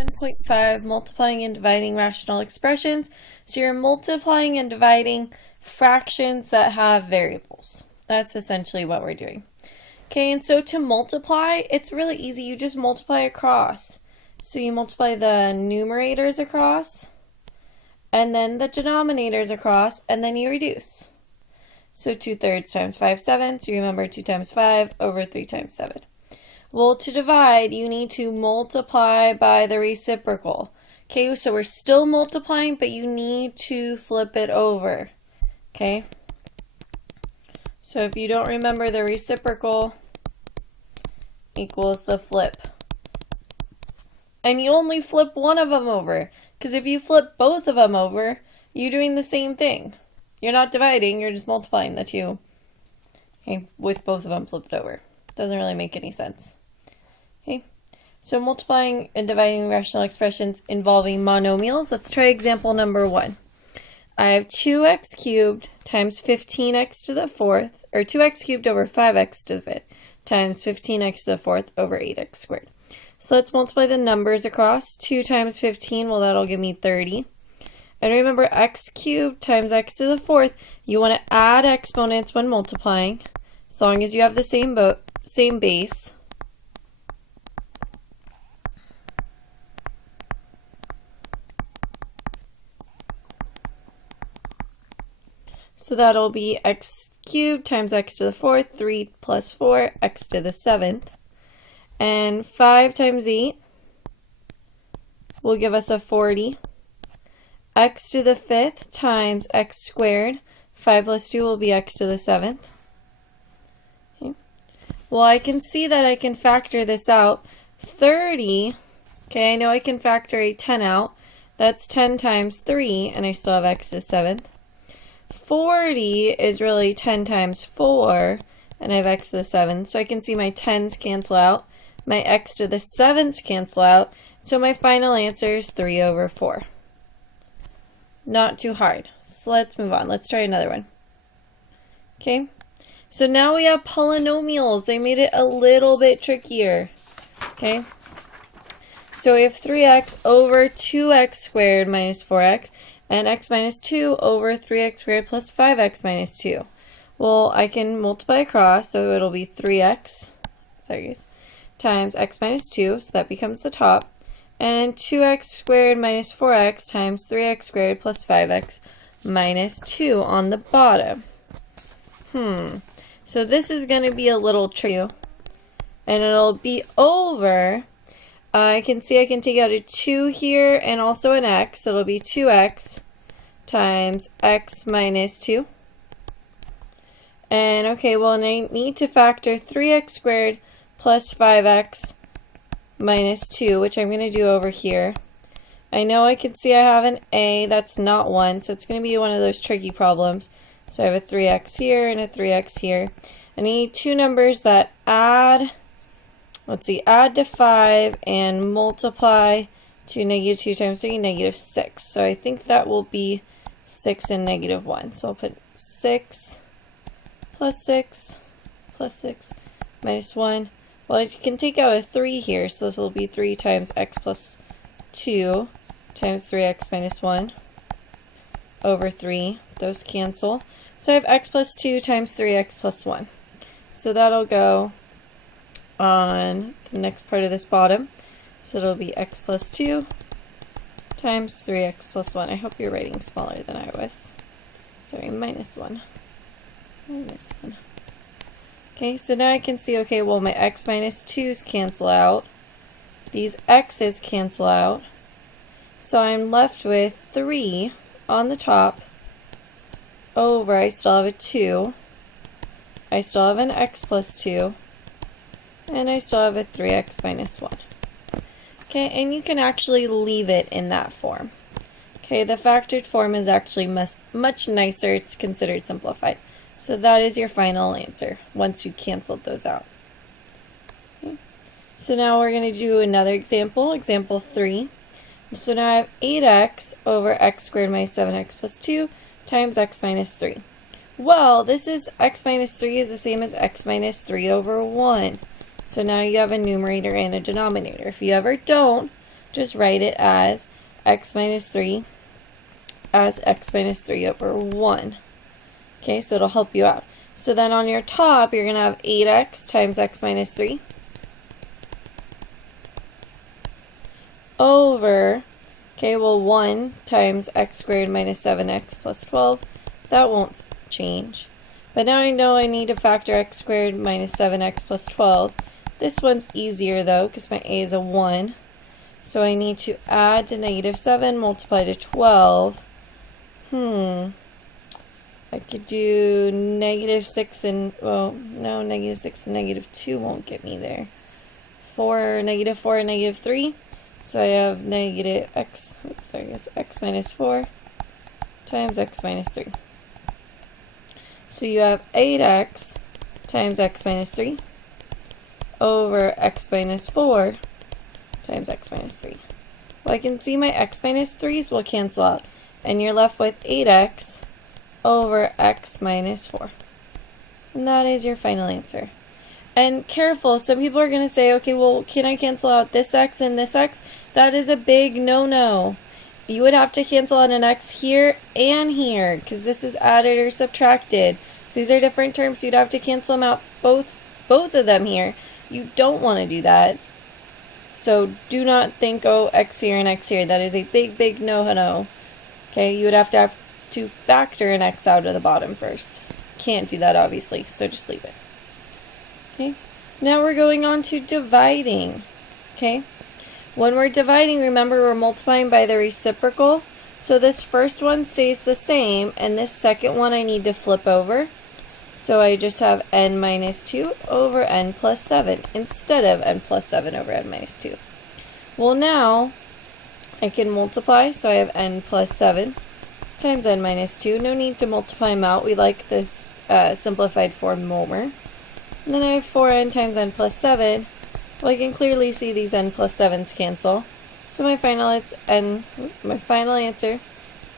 11.5, multiplying and dividing rational expressions. So you're multiplying and dividing fractions that have variables. That's essentially what we're doing. Okay, and so to multiply, it's really easy. You just multiply across. So you multiply the numerators across, and then the denominators across, and then you reduce. So 2/3 times 5/7, so you remember 2 times 5 over 3 times 7. Well, to divide, you need to multiply by the reciprocal. Okay, so we're still multiplying, but you need to flip it over. Okay? So if you don't remember, the reciprocal equals the flip. And you only flip one of them over, because if you flip both of them over, you're doing the same thing. You're not dividing, you're just multiplying the two, okay, with both of them flipped over. Doesn't really make any sense. Okay, so multiplying and dividing rational expressions involving monomials. Let's try example number 1. I have 2x cubed times 15x to the 4th, or 2x cubed over 5x to the 5th, times 15x to the 4th over 8x squared. So let's multiply the numbers across. 2 times 15, well, that'll give me 30. And remember, x cubed times x to the 4th, you want to add exponents when multiplying, as long as you have the same base. So that'll be x cubed times x to the 4th, 3 plus 4, x to the 7th. And 5 times 8 will give us a 40. X to the 5th times x squared. 5 plus 2 will be x to the 7th. Okay. Well, I can see that I can factor this out. 30, okay, I know I can factor a 10 out. That's 10 times 3, and I still have x to the 7th. 40 is really 10 times 4, and I have x to the 7th. So I can see my 10s cancel out. My x to the 7ths cancel out. So my final answer is 3 over 4. Not too hard. So let's move on. Let's try another one. Okay. So now we have polynomials. They made it a little bit trickier. Okay. So we have 3x over 2x squared minus 4x, and x minus 2 over 3x squared plus 5x minus 2. Well, I can multiply across, so it'll be 3x, times x minus 2, so that becomes the top, and 2x squared minus 4x times 3x squared plus 5x minus 2 on the bottom. So this is going to be a little tricky, and it'll be over. I can see I can take out a 2 here and also an x, so it'll be 2x times x minus 2. And okay, well, and I need to factor 3x squared plus 5x minus 2, which I'm going to do over here. I know I can see I have an a, that's not 1, so it's going to be one of those tricky problems. So I have a 3x here and a 3x here. I need two numbers that add, let's see, add to 5 and multiply to negative 2 times 3, negative 6. So I think that will be 6 and negative 1. So I'll put 6 plus 6 plus 6 minus 1. Well, you can take out a 3 here, so this will be 3 times x plus 2 times 3x minus 1 over 3. Those cancel. So I have x plus 2 times 3x plus 1. So that'll go on the next part of this bottom. So it'll be x plus 2 times 3x plus 1. I hope you're writing smaller than I was. Sorry, minus 1. Minus 1. Okay, so now I can see, okay, well, my x minus 2's cancel out. These x's cancel out. So I'm left with 3 on the top over, I still have a 2. I still have an x plus 2. And I still have a 3x minus 1. Okay, and you can actually leave it in that form. Okay, the factored form is actually much nicer. It's considered simplified. So that is your final answer once you canceled those out. Okay. So now we're going to do another example, example 3. So now I have 8x over x squared minus 7x plus 2 times x minus 3. Well, this is x minus 3 is the same as x minus 3 over 1. So now you have a numerator and a denominator. If you ever don't, just write it as x minus 3 as x minus 3 over 1. Okay, so it'll help you out. So then on your top, you're going to have 8x times x minus 3 over, okay, well 1 times x squared minus 7x plus 12. That won't change. But now I know I need to factor x squared minus 7x plus 12. This one's easier though, because my a is a 1. So I need to add to negative 7 multiply to 12. I could do negative 6 and, well, no, negative 6 and negative 2 won't get me there. Negative 4 and negative 3. So I have negative x, x minus 4 times x minus 3. So you have 8x times x minus 3 over x minus 4 times x minus 3. Well, I can see my x minus 3's will cancel out, and you're left with 8x over x minus 4. And that is your final answer. And careful, some people are going to say, okay, well, can I cancel out this x and this x? That is a big no-no. You would have to cancel out an x here and here, because this is added or subtracted. So these are different terms, so you'd have to cancel them out, both of them here. You don't want to do that. So do not think, oh, x here and x here. That is a big, big no-no. Okay, you would have to factor an x out of the bottom first. Can't do that, obviously, so just leave it. Okay, now we're going on to dividing. Okay, when we're dividing, remember we're multiplying by the reciprocal. So this first one stays the same, and this second one I need to flip over. So I just have n minus 2 over n plus 7 instead of n plus 7 over n minus 2. Well, now I can multiply, so I have n plus 7 times n minus 2. No need to multiply them out. We like this simplified form more. And then I have 4n times n plus 7. Well, I can clearly see these n plus 7's cancel. So my final answer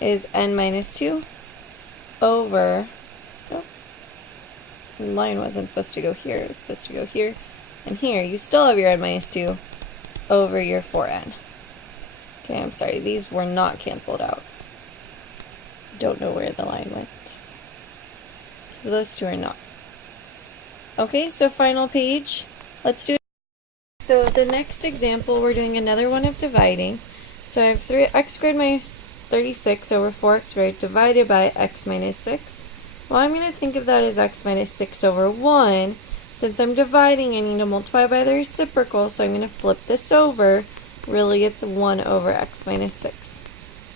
is n minus 2 over, the line wasn't supposed to go here, it was supposed to go here and here. You still have your n minus 2 over your 4n. Okay, I'm sorry, these were not canceled out. Don't know where the line went. Those two are not. Okay, so final page. Let's do it. So the next example, we're doing another one of dividing. So I have 3x squared minus 36 over 4x squared divided by x minus 6. Well, I'm going to think of that as x minus 6 over 1. Since I'm dividing, I need to multiply by the reciprocal, so I'm going to flip this over. Really, it's 1 over x minus 6.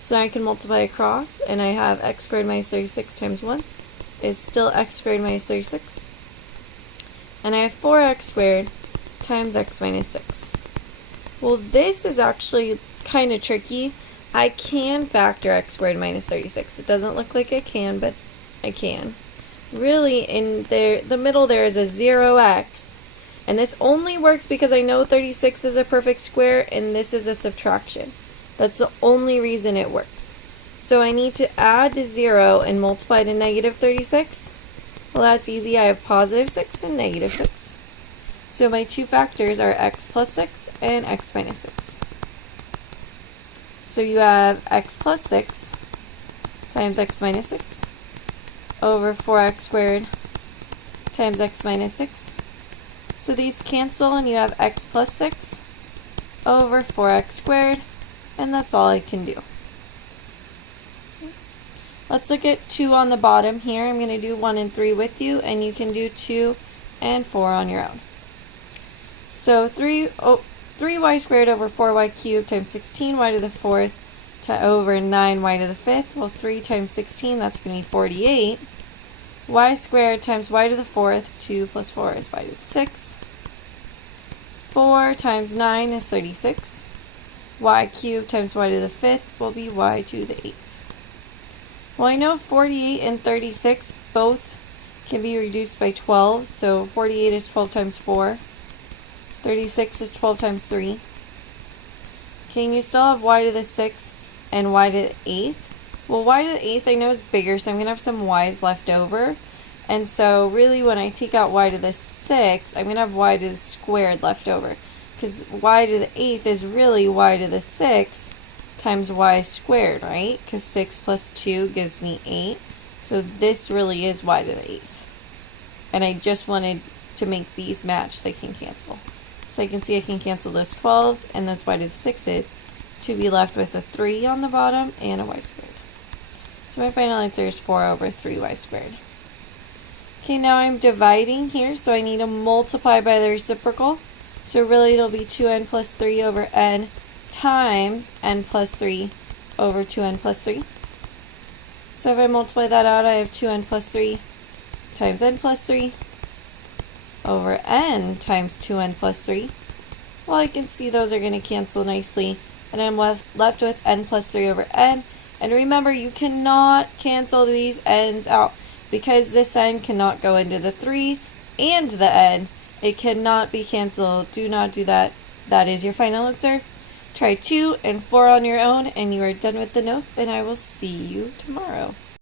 So now I can multiply across, and I have x squared minus 36 times 1 is still x squared minus 36. And I have 4x squared times x minus 6. Well, this is actually kind of tricky. I can factor x squared minus 36. It doesn't look like I can, but I can. Really, in there, the middle there is a 0x. And this only works because I know 36 is a perfect square and this is a subtraction. That's the only reason it works. So I need to add to 0 and multiply to negative 36. Well, that's easy. I have positive 6 and negative 6. So my two factors are x plus 6 and x minus 6. So you have x plus 6 times x minus 6 over 4x squared times x minus 6. So these cancel and you have x plus 6 over 4x squared, and that's all I can do. Let's look at 2 on the bottom here. I'm going to do 1 and 3 with you, and you can do 2 and 4 on your own. So 3y squared over 4y cubed times 16y to the 4th over 9y to the 5th. Well, 3 times 16, that's going to be 48. Y squared times y to the 4th, 2 plus 4 is y to the 6th. 4 times 9 is 36. Y cubed times y to the 5th will be y to the 8th. Well, I know 48 and 36 both can be reduced by 12, so 48 is 12 times 4. 36 is 12 times 3. Okay, and you still have y to the 6th and y to the 8th. Well, y to the 8th I know is bigger, so I'm going to have some y's left over. And so really when I take out y to the 6th, I'm going to have y to the squared left over. because y to the 8th is really y to the 6th times y squared, right? Because 6 plus 2 gives me 8. So this really is y to the 8th. And I just wanted to make these match. They can cancel. So I can see I can cancel those 12s and those y to the 6s to be left with a 3 on the bottom and a y squared. So my final answer is 4 over 3y squared. Okay, now I'm dividing here, so I need to multiply by the reciprocal. So really it'll be 2n plus 3 over n times n plus 3 over 2n plus 3. So if I multiply that out, I have 2n plus 3 times n plus 3 over n times 2n plus 3. Well, I can see those are going to cancel nicely, and I'm left with n plus 3 over n. And remember, you cannot cancel these n's out because this n cannot go into the 3 and the n. It cannot be canceled. Do not do that. That is your final answer. Try 2 and 4 on your own, and you are done with the notes, and I will see you tomorrow.